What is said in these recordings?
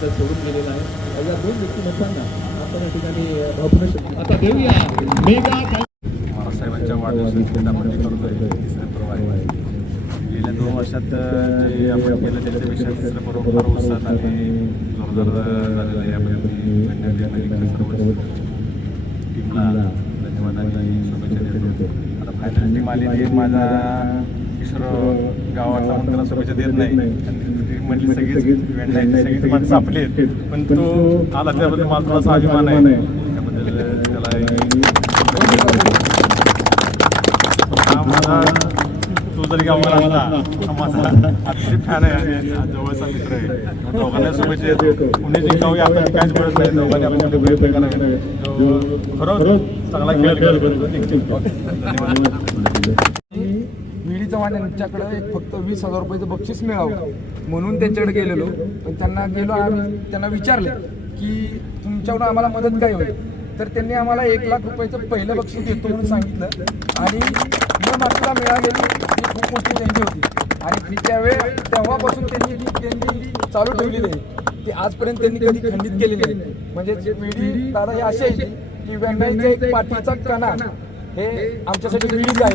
आता सोडून गेलेला आहे. या दोन व्यक्तिमत्वांना आपण या ठिकाणी भावपूर्ण शब्द आता देऊया. मेगा साहेबांच्या वाढदिवसाची आपण करतोय तिसरं पर्व आहे. गेल्या 2 वर्षात जे आपण केलं त्याच्यापेक्षा तिसरं पर्व फार उत्साहात आणि जोरदार झालेलं आहे. आपण सर्व टीमला धन्यवाद आणि शुभेच्छा देतो. आता फायनल टीम आलेली आहे. माझा किशोर गावातला म्हणून त्याला शुभेच्छा देत नाही. टीममधली सगळीच माणसं आपली आहेत, पण तो आला त्याबद्दल मला थोडासा अभिमान आहे. त्याबद्दल त्याला तो जरी गावाला आला माझा अतिशय फॅन आहे आणि जवळचा मित्र आहे. दोघांना शुभेच्छा देतो. पुणे जिंकावी आपण काहीच बोलत नाही. दोघांनी आपण प्रयत्न करावे. खरंच चांगला खेळ धन्यवाद. विडी चव्हाण यांच्याकडे फक्त 20,000 रुपयाचं बक्षीस मिळावं म्हणून त्यांच्याकडे गेलेलो. पण त्यांना गेलो आम्ही त्यांना विचारलं की तुमच्याकडून आम्हाला मदत काय होईल. तर त्यांनी आम्हाला 1,00,000 रुपयाचं पहिलं बक्षीस देतो म्हणून सांगितलं. आणि मग मात्र मिळालेली ही खूप मोठी देणगी होती. आणि तेव्हापासून त्यांनी ती देणगी चालू ठेवलेली आहे. ती आजपर्यंत त्यांनी कधी खंडित केलेली नाही. म्हणजे विडी दादा हे असे आहे की व्यंगाईचा एक पाठीचा कणा हे आमच्यासाठी विडीच आहे.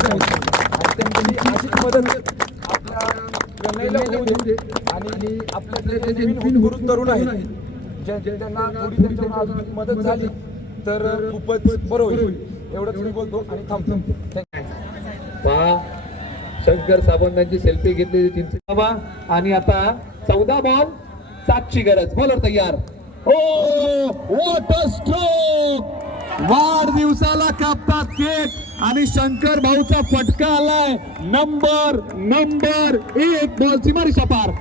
त्यांची अशीच मदत आपल्या व्यंगाईला होऊ दे. आणि आपल्याकडे नवीन हुनहुन तरुण आहेत ज्यांना थोडी त्यांच्याकडून अजून मदत झाली तर खूपच बरं होईल. एवढंच मी बोलतो आणि थांबतो. पहा शंकर साबंतांची सेल्फी घेतली चिंचे बाबा. आणि आता 14 बॉल 7ची गरज. बॉलर तयार. ओ व्हॉट अ स्ट्रोक. वाढदिवसाला कापतात केक आणि शंकर भाऊचा फटका आलाय. नंबर 1 बॉलची मारिशा पार.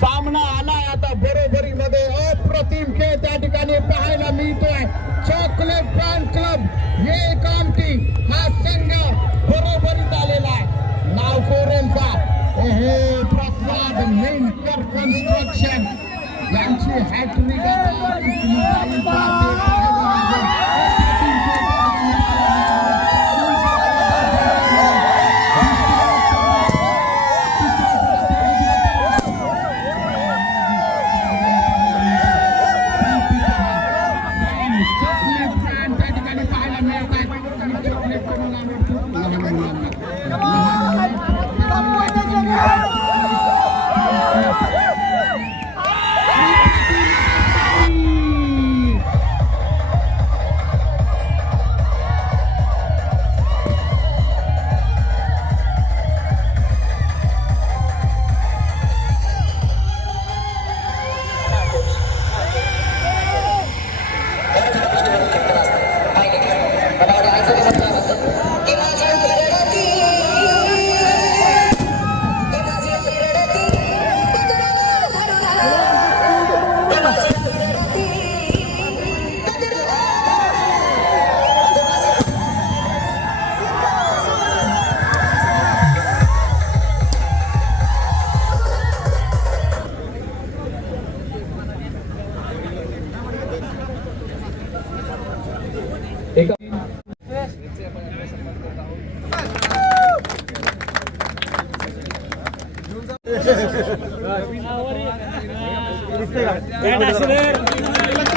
सामना आलाय आता बरोबरीमध्ये. अप्रतिम खेळ त्या ठिकाणी पाहायला मिळतोय. चॉकलेट फॅन क्लब हे कामठी हा संघ बरोबरीत आलेला आहे. नाव कोरेंचा हे प्रसाद मेंटर कन्स्ट्रक्शन यांची हॅट्रिक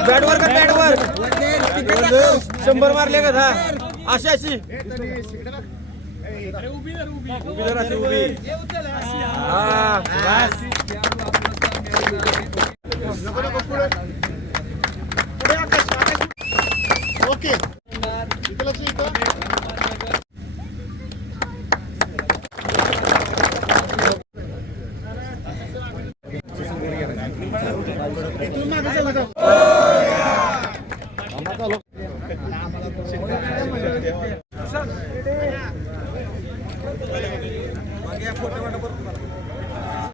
बॅटवर 100 मारले का था अशी उभी ओके. फोटो